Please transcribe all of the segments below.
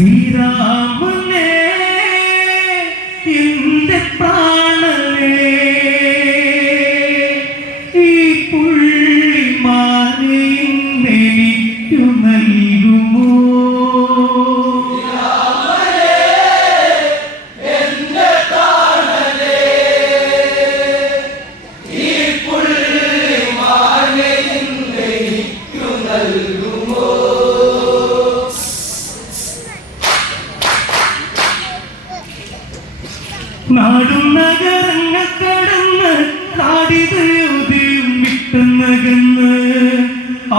ശ്രീരാമനേ എന്റെ പ്രാണനേ ഈ പുള്ളിമാനെ എനിക്കു നൽകുമോ? നാടും നഗരങ്ങൾ കടന്ന് നാടിതയോദ്യം വിട്ടുന്നകന്ന്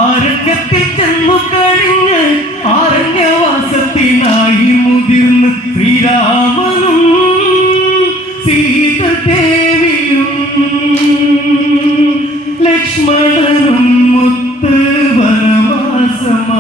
ആരണ്യത്തിൽ ചെന്നു കഴിഞ്ഞ് ആരണ്യവാസത്തിനായി മുതിർന്ന് ശ്രീരാമനും സീതദേവിയും ലക്ഷ്മണനും മുത്ത് വനവാസമായുടൻ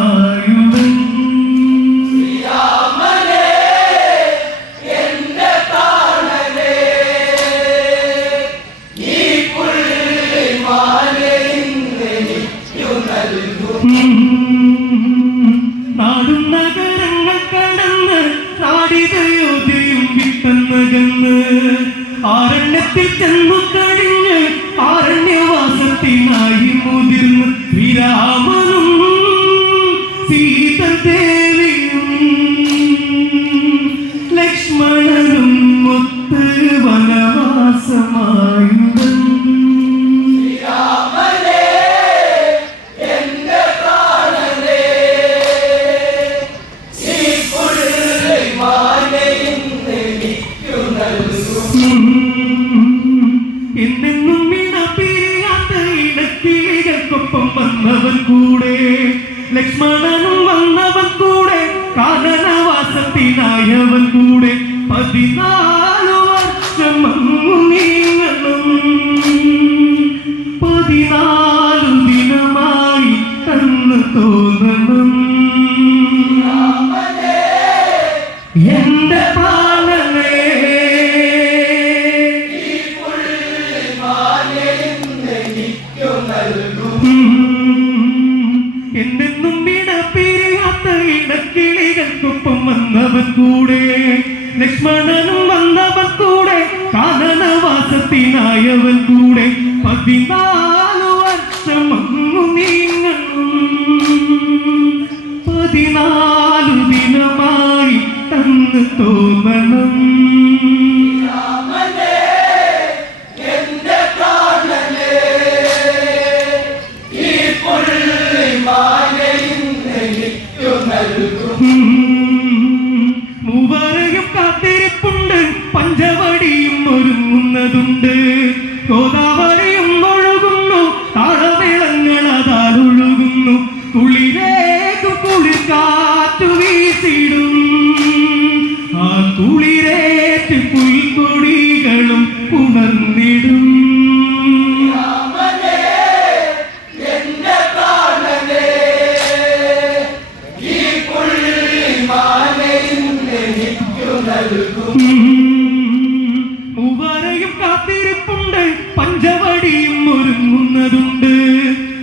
നാടും നഗരങ്ങൾ കടന്ന് നാടിതയോദ്യം വിട്ടുന്നകന്ന് ആരണ്യത്തിൽ ചെന്നു കഴിഞ്ഞ് ആരണ്യവാസത്തിനായി മുതിർന്ന് ശ്രീരാമനും സീതദേവിയും ലക്ഷ്മണനും മുത്ത് വനവാസമായുടൻ എന്നെന്നും ഇടപിരിയാത്ത ഇടക്കിളികൾക്കൊപ്പം വന്നവൻ കൂടെ ലക്ഷ്മണനും വന്നവൻ കൂടെ കാനനവാസത്തിനായവൻ കൂടെ 14 വർഷം അങ്ങു നീങ്ങണം 14 ദിനമായി കണ്ണു തോന്നണം എന്റെ പ്രാണനേ എന്നെന്നും ഇടപിരിയാത്ത ഇടക്കിളികൾക്കൊപ്പം വന്നവൻ കൂടെ ലക്ഷ്മണനും വന്നവൻ കൂടെ കാനനവാസത്തിനായവൻ കൂടെ 14 വർഷം അങ്ങു നീങ്ങണം 14 ദിനമായി തന്നു തോന്നണം മൂവരെയും കാത്തിരിപ്പുണ്ട് പഞ്ചവടിയും ഒരുങ്ങുന്നതുണ്ട് ഗോദാവരിയും ഒഴുകുന്നു താളമേളങ്ങൾ അതാൽ ഒഴുകുന്നു കുളിരേക്കു കുളിർക്കാറ്റു വീശിടും ആ കുളിരേറ്റ് പുൽക്കൊടികളും ഉണർന്നിടും മൂവരെയും കാത്തിരിപ്പുണ്ട് പഞ്ചവടിയും ഒരുങ്ങുന്നതുണ്ട്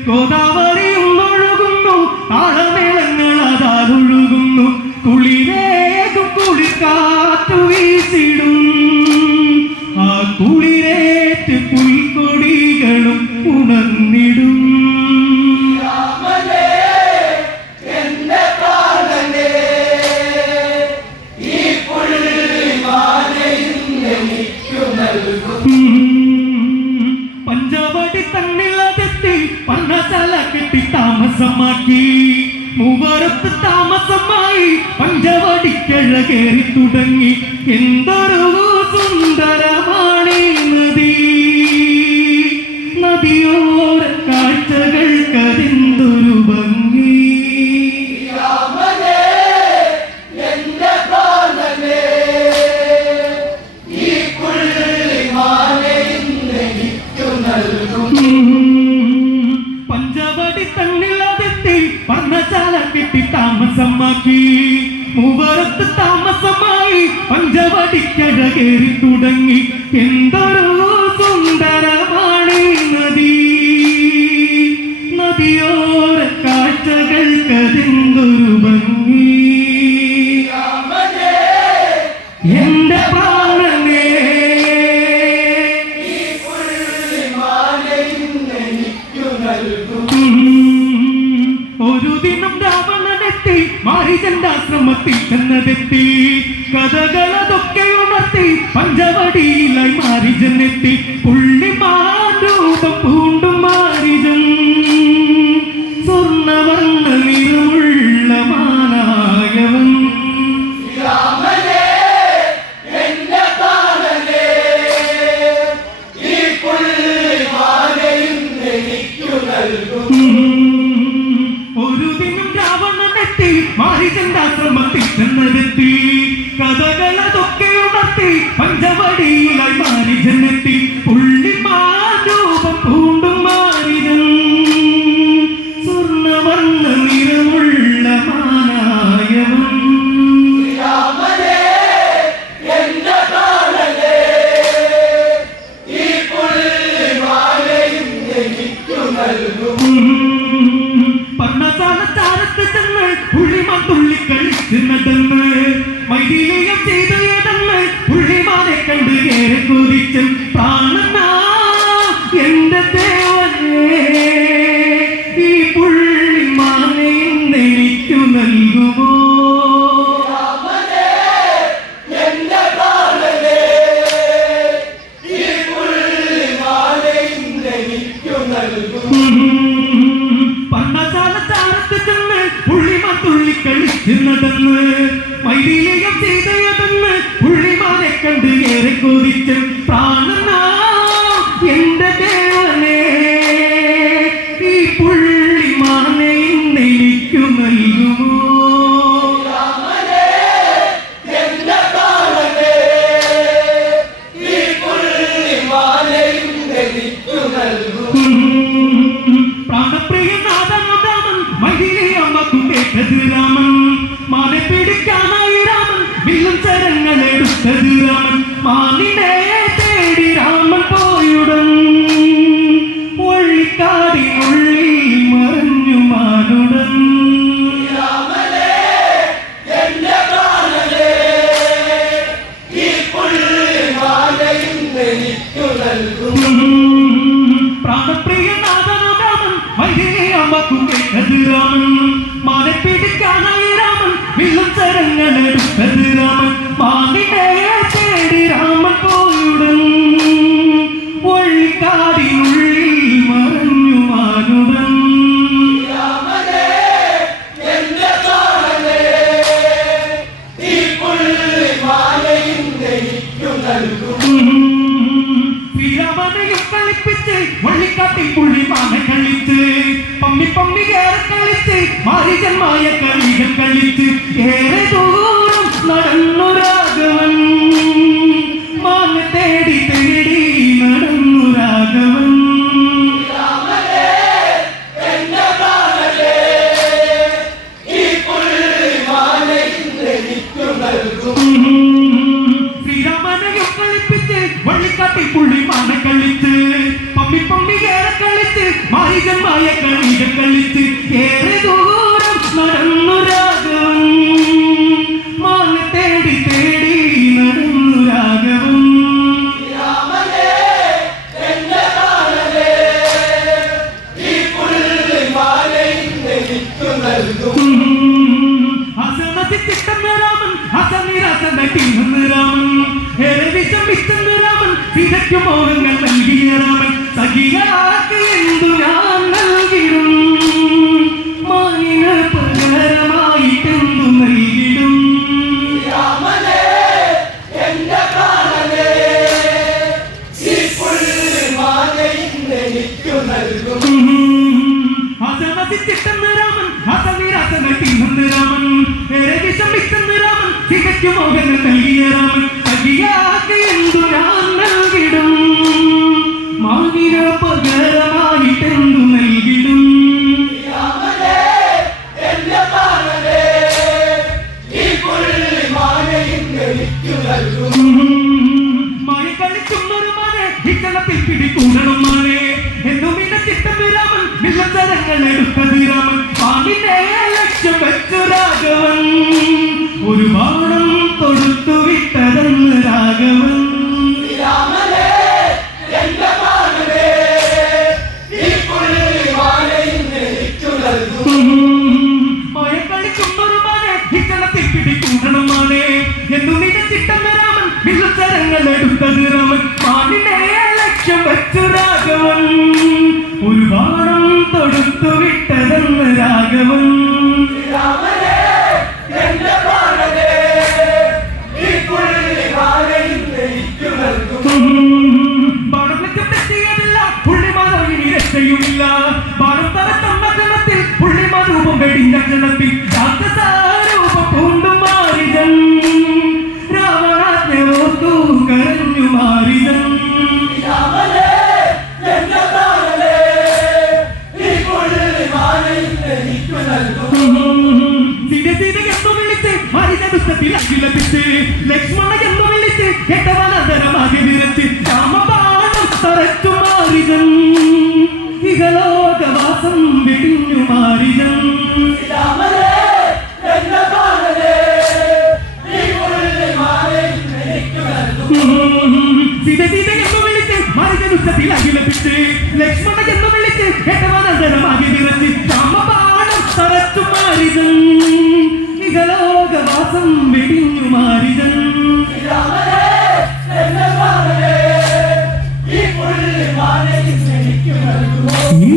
ഗോദാവരിയും ഒഴുകുന്നു താളമേളങ്ങൾ അതാൽ ഒഴുകുന്നു കുളിരേകു കുളിർക്കാറ്റു വീശിടും ആ കുളിരേറ്റ് പുൽക്കൊടികളും ഉണർന്നിടും പഞ്ചവടി തന്നിലതെത്തി പർണശാല കെട്ടി താമസമാക്കി മൂവരത്ത് താമസമായി പഞ്ചവടിക്കഴകേറി തുടങ്ങി എന്തൊരു സുന്ദരമാണീ നദി നദിയോര കാഴ്ചകൾക്കതെന്തൊരു ഭംഗി പഞ്ചവടി തന്നിലതെത്തി പർണശാല കെട്ടി താമസമാക്കി മൂവരത്ത് താമസമായി പഞ്ചവടിക്കഴകേറി തുടങ്ങി എന്തൊരു സുന്ദരമാണീ നദി നദിയോര കാഴ്ചകൾക്കതെന്തൊരു ഭംഗി എന്റെ പ്രാണനേ ഒരു ദിനം രാവണനെത്തി മാരീചന്റെ ആശ്രമത്തിൽ ചെന്നതെത്തി കഥകളതൊക്കെ ഉണർത്തി പഞ്ചവടിയിലായി മാരീചനെത്തി പുള്ളിമാരൂപം പൂണ്ടും മാരീചൻ സ്വർണ്ണവർണ്ണ നിറമുള്ള മാനായവൻ ഒരു ദിനം രാവണനെത്തി മാരീചന്റെ ആശ്രമത്തിൽ ചെന്നതെത്തി കഥകളതൊക്കെ ഉണർത്തി പഞ്ചവടിയിലായി മാരീചനെത്തി പുള്ളിമാരൂപം പൂണ്ടും മാരീചൻ സ്വർണ്ണവർണ്ണ നിറമുള്ള മാനായവൻ പർണശാലച്ചാരത്ത് ചെന്ന് പുള്ളിമാൻ തുള്ളിക്കളിച്ച് നടന്ന് മൈഥിലീയം ചെയ്തേടന്ന് പുള്ളിമാനെ കണ്ട് ഏറെ കൊതിച്ച് പ്രാണനാ എന്റെ ദേവനേ ഈ പുള്ളിമാനെ ഇന്നെനിക്കു നൽകുമോ പർണശാലച്ചാരത്ത് ചെന്ന് പുള്ളിമാൻ തുള്ളിക്കളിച്ച് നടന്ന് മൈഥിലീയം ചെയ്തേടന്ന് പുള്ളിമാനെ കണ്ട് ഏറെ കൊതിച്ച് പ്രാണനാ എന്റെ ദേവനേ ഈ പുള്ളിമാനെ ഇന്നെനിക്കു നൽകുമോ പ്രാണപ്രിയനാഥൻ മൈഥിലിയമ്മക്കും കേട്ടത് രാമൻ മാനെ പിടിക്കാനായി രാമൻ വില്ലും ചരങ്ങളെടുത്തത് രാമൻ മാനിനെ തേടി രാമൻ പോയുടൻ ഒള്ളിക്കാടിനുള്ളിൽ മറഞ്ഞു മാനുടൻ പ്രാണപ്രിയനാഥൻ രാമൻ മൈഥിലിയമ്മക്കും കേട്ടത് രാമൻ മാനെ പിടിക്കാനായി രാമൻ വില്ലും ചരങ്ങളെടുത്തത് രാമൻ മാനിനെ തേടി രാമൻ പോയുടൻ ഒള്ളിക്കാടിനുള്ളിൽ മറഞ്ഞു മാനുടൻ ശ്രീരാമനെയും കളിപ്പിച്ച് വള്ളിക്കാട്ടിൽ പുള്ളിമാനെ കളിച്ച് പമ്മി പമ്മി ഏറെ കളിച്ച് മാരീചന്മായ കളികൾ കളിച്ച് ഏറെ ദൂരം നടന്നു രാഘവൻ മാനെ തേടി തേടി നടന്നു രാഘവൻ ശ്രീരാമനെയും കളിപ്പിച്ച് വള്ളിക്കാട്ടിൽ പുള്ളിമാനെ കളിച്ച് പമ്മി പമ്മി ഏറെ കളിച്ച് മാരീചന്മായ കളികൾ കളിച്ച് ഏറെ ദൂരം നടന്നു രാഘവൻ മാനെ തേടി തേടി നടന്നു രാഘവൻ ഹസനസിച്ചിട്ടെന്ന് രാമൻ ഹസനിരസനക്കിന്ന് രാമൻ ഏറെ വിഷമിച്ചെന്ന് രാമൻ സീതയ്ക്കു മോഹങ്ങൾ നൽകിയ രാമൻ സഖിയാക്കി എന്തു ഞാൻ നൽകിടും മാനിന് പകരമായിട്ടെന്തു നൽകിടും ഹസനസിച്ചിട്ടെന്ന് രാമൻ ഹസനിരസനക്കിന്ന് രാമൻ ഏറെ വിഷമിച്ചെന്ന് രാമൻ സീതയ്ക്കു മോഹങ്ങൾ നൽകിയ രാമൻ സഖിയാക്കി എന്തു ഞാൻ നൽകിടും മാനിന് പകരമായിട്ടെന്തു നൽകിടും മായ കളിക്കുന്നൊരു മാനെ ഇക്കണത്തിൽ പിടികൂടണം മാനെ എന്നും ഇടച്ചിട്ടത് രാമൻ വില്ലച്ചരങ്ങൾ എടുത്തത് രാമൻ മാനിനെ ലക്ഷ്യം വെച്ചു രാഘവൻ ഒരു ബാണം തൊടുത്തു വിട്ടത് പിടികൂടണമാനെ എന്നു നിലച്ചിട്ടെന്ന് രാമൻ വില്ലുത്തരങ്ങൾ എടുത്തത് രാമൻ മാനിനെ ലക്ഷ്യം വെച്ചു രാഘവൻ ഒരു ബാണം തൊടുത്തു വിട്ടതെന്ന് രാഘവൻ ബാണത്തിൽ തെറ്റിയതില്ല പുള്ളിമാനോയിനി രക്ഷയുമില്ല ബാണം തറക്കണ്ണത്തിൽ പുള്ളിമാരൂപം വെടിഞ്ഞ ക്ഷണത്തിൽ രാക്ഷസാരൂപം പൂണ്ടു മാറിതൻ രാവണാജ്ഞ ഓർത്തു കരഞ്ഞു മാറിതൻ എന്ന് വിളിച്ച് ഹരിതടുത്തത്തിൽ അഖിലപിച്ച് ലക്ഷ്മണ എന്ന് വിളിച്ച് കെട്ടവനന്തരമാകെ വിരച്ച് രാമബാണം തറച്ചു മാറിതൻ ഇഹലോകവാസം വെടിഞ്ഞു മാറിതൻ സീത എന്ന് വിളിച്ച് ഹരിതടുത്തത്തിൽ അഖിലപിച്ച് ലക്ഷ്മണ എന്ന് വിളിച്ച് കെട്ടവനന്തരമാകെ വിരച്ച് രാമബാണം തറച്ചു മാറിതൻ ഇഹലോകവാസം വെടിഞ്ഞു മാറിതൻ ഈ